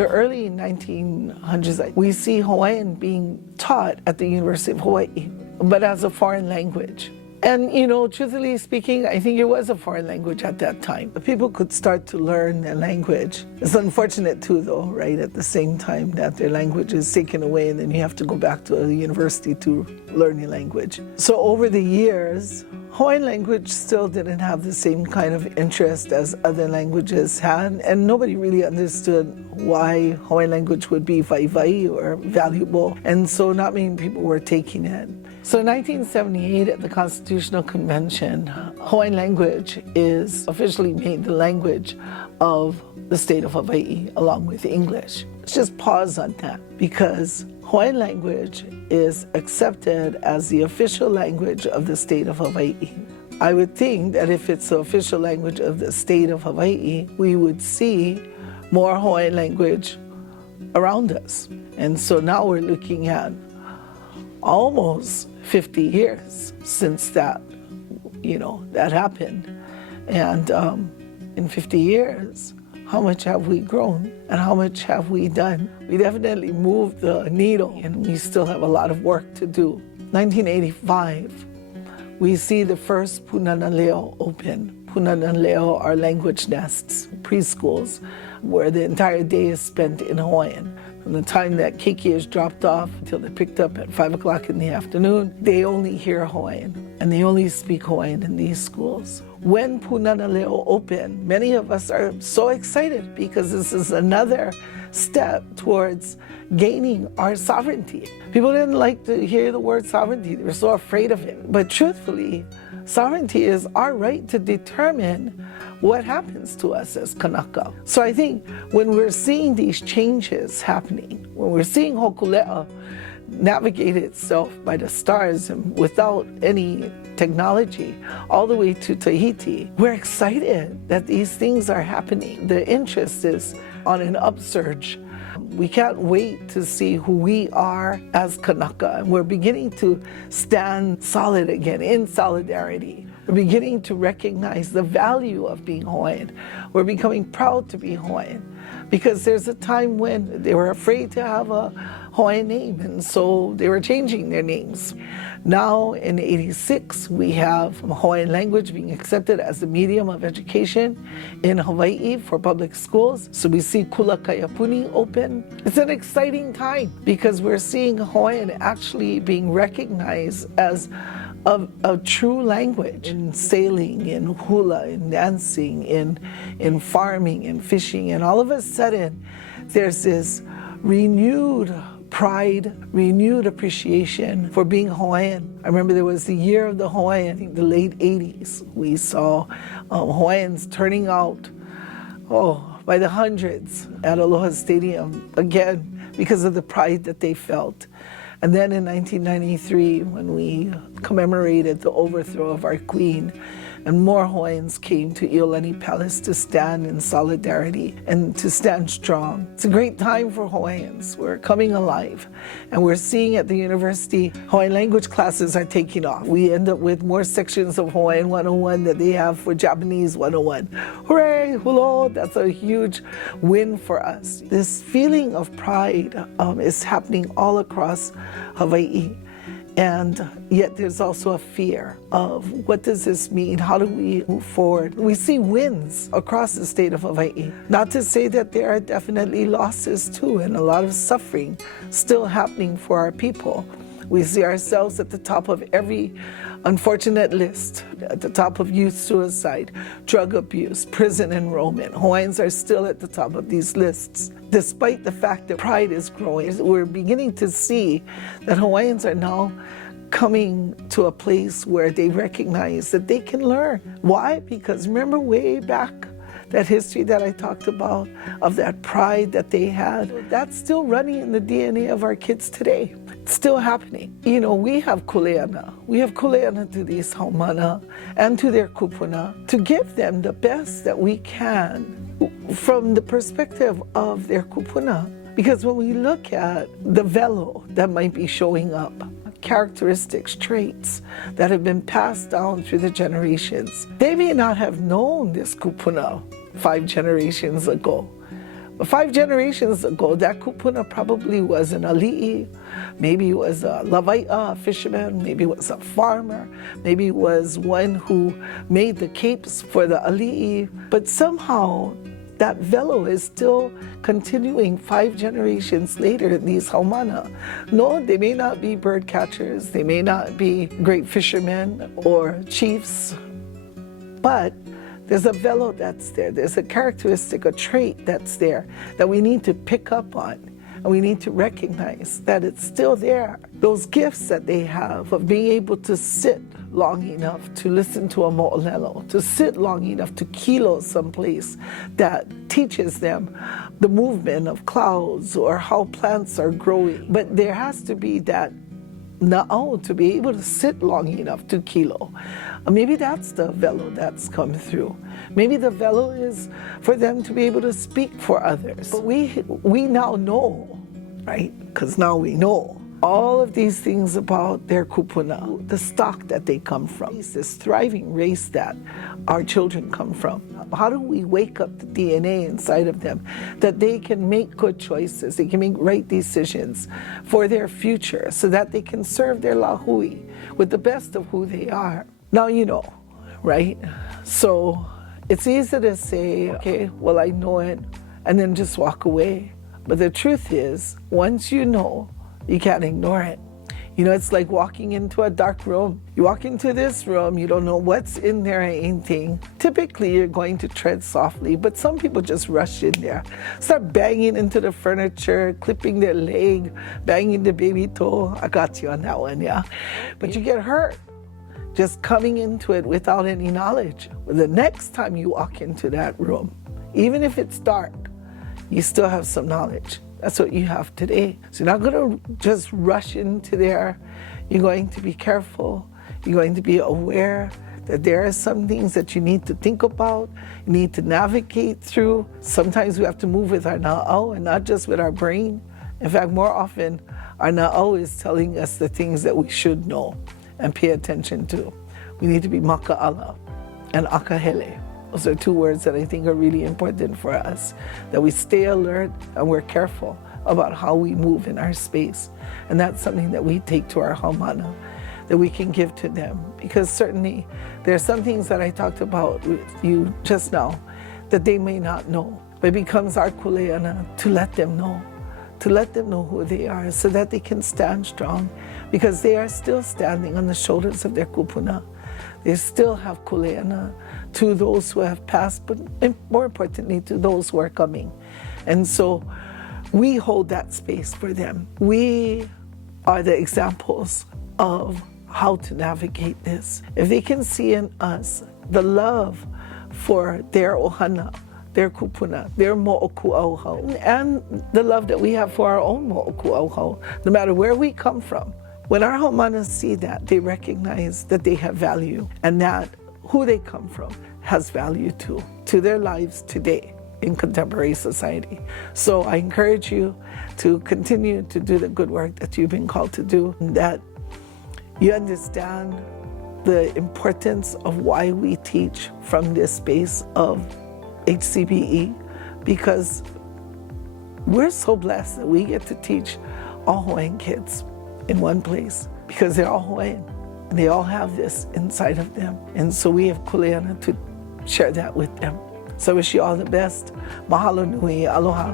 the early 1900s, we see Hawaiian being taught at the University of Hawaii, but as a foreign language. And, you know, truthfully speaking, I think it was a foreign language at that time. People could start to learn their language. It's unfortunate too, though, right, at the same time that their language is taken away and then you have to go back to a university to learn your language. So over the years, Hawaiian language still didn't have the same kind of interest as other languages had, and nobody really understood why Hawaiian language would be waiwai or valuable, and so not many people were taking it. So in 1978 at the Constitutional Convention, Hawaiian language is officially made the language of the state of Hawaii along with English. Let's just pause on that because Hawaiian language is accepted as the official language of the state of Hawaii. I would think that if it's the official language of the state of Hawaii, we would see more Hawaiian language around us. And so now we're looking at almost 50 years since that, that happened. And in 50 years, how much have we grown and how much have we done? We definitely moved the needle and we still have a lot of work to do. 1985, we see the first punana leo open. Punana leo are language nests, preschools, where the entire day is spent in Hawaiian. From the time that keiki is dropped off until they're picked up at 5 o'clock in the afternoon, they only hear Hawaiian and they only speak Hawaiian in these schools. When Punana Leo opened, many of us are so excited because this is another step towards gaining our sovereignty. People didn't like to hear the word sovereignty. They were so afraid of it. But truthfully, sovereignty is our right to determine what happens to us as Kanaka. So I think when we're seeing these changes happening, when we're seeing Hokulea navigate itself by the stars and without any technology all the way to Tahiti, we're excited that these things are happening. The interest is on an upsurge. We can't wait to see who we are as Kanaka, and we're beginning to stand solid again in solidarity. We're beginning to recognize the value of being Hawaiian. We're becoming proud to be Hawaiian because there's a time when they were afraid to have a Hawaiian name, and so they were changing their names. Now in '86, we have Hawaiian language being accepted as the medium of education in Hawaii for public schools. So we see Kula Kaiapuni open. It's an exciting time because we're seeing Hawaiian actually being recognized as a true language in sailing, in hula, in dancing, in farming, in fishing, and all of a sudden there's this renewed pride, renewed appreciation for being Hawaiian. I remember there was the year of the Hawaiian, I think the late 80s. We saw Hawaiians turning out, by the hundreds at Aloha Stadium again because of the pride that they felt. And then in 1993, when we commemorated the overthrow of our queen, and more Hawaiians came to Iolani Palace to stand in solidarity and to stand strong. It's a great time for Hawaiians. We're coming alive. And we're seeing at the university, Hawaiian language classes are taking off. We end up with more sections of Hawaiian 101 that they have for Japanese 101. Hooray, hulo, that's a huge win for us. This feeling of pride is happening all across Hawaii. And yet there's also a fear of what does this mean? How do we move forward? We see wins across the state of Hawaii. Not to say that there are definitely losses too, and a lot of suffering still happening for our people. We see ourselves at the top of every unfortunate list, at the top of youth suicide, drug abuse, prison enrollment. Hawaiians are still at the top of these lists. Despite the fact that pride is growing, we're beginning to see that Hawaiians are now coming to a place where they recognize that they can learn. Why? Because remember way back, that history that I talked about, of that pride that they had, that's still running in the DNA of our kids today. It's still happening. We have kuleana. We have kuleana to these haumana and to their kupuna to give them the best that we can from the perspective of their kupuna. Because when we look at the velo that might be showing up, characteristics, traits that have been passed down through the generations, they may not have known this kupuna 5 generations ago, 5 generations ago, that kupuna probably was an ali'i, maybe it was a Hawaiʻi fisherman, maybe it was a farmer, maybe it was one who made the capes for the ali'i, but somehow that velo is still continuing 5 generations later in these haumana. No, they may not be bird catchers, they may not be great fishermen or chiefs, but there's a velo that's there. There's a characteristic, a trait that's there that we need to pick up on, and we need to recognize that it's still there. Those gifts that they have of being able to sit long enough to listen to a mo'olelo, to sit long enough to kilo someplace that teaches them the movement of clouds or how plants are growing. But there has to be that na'au to be able to sit long enough to kilo. Maybe that's the velo that's come through. Maybe the velo is for them to be able to speak for others. But we now know, right? Because now we know all of these things about their kupuna, the stock that they come from, this thriving race that our children come from. How do we wake up the DNA inside of them that they can make good choices, they can make right decisions for their future so that they can serve their lahui with the best of who they are? Now you know, right? So it's easy to say, okay, well, I know it, and then just walk away. But the truth is, once you know, you can't ignore it. You know, it's like walking into a dark room. You walk into this room, you don't know what's in there or anything. Typically, you're going to tread softly, but some people just rush in there, start banging into the furniture, clipping their leg, banging the baby toe. I got you on that one, yeah. But you get hurt just coming into it without any knowledge. The next time you walk into that room, even if it's dark, you still have some knowledge. That's what you have today. So you're not going to just rush into there. You're going to be careful. You're going to be aware that there are some things that you need to think about, you need to navigate through. Sometimes we have to move with our na'au and not just with our brain. In fact, more often, our na'au is telling us the things that we should know and pay attention to. We need to be maka'ala and akahele. Those are 2 words that I think are really important for us, that we stay alert and we're careful about how we move in our space. And that's something that we take to our haumana, that we can give to them. Because certainly there are some things that I talked about with you just now that they may not know. But it becomes our kuleana to let them know who they are so that they can stand strong, because they are still standing on the shoulders of their kupuna. They still have kuleana to those who have passed, but more importantly, to those who are coming. And so we hold that space for them. We are the examples of how to navigate this. If they can see in us the love for their ohana, their kupuna, their mo'okuauhau, and the love that we have for our own mo'okuauhau, no matter where we come from, when our haumanas see that, they recognize that they have value and that who they come from has value to their lives today in contemporary society. So I encourage you to continue to do the good work that you've been called to do, and that you understand the importance of why we teach from this space of HCBE, because we're so blessed that we get to teach all Hawaiian kids in one place, because they're all Hawaiian and they all have this inside of them. And so we have kuleana to share that with them. So I wish you all the best. Mahalo nui, aloha.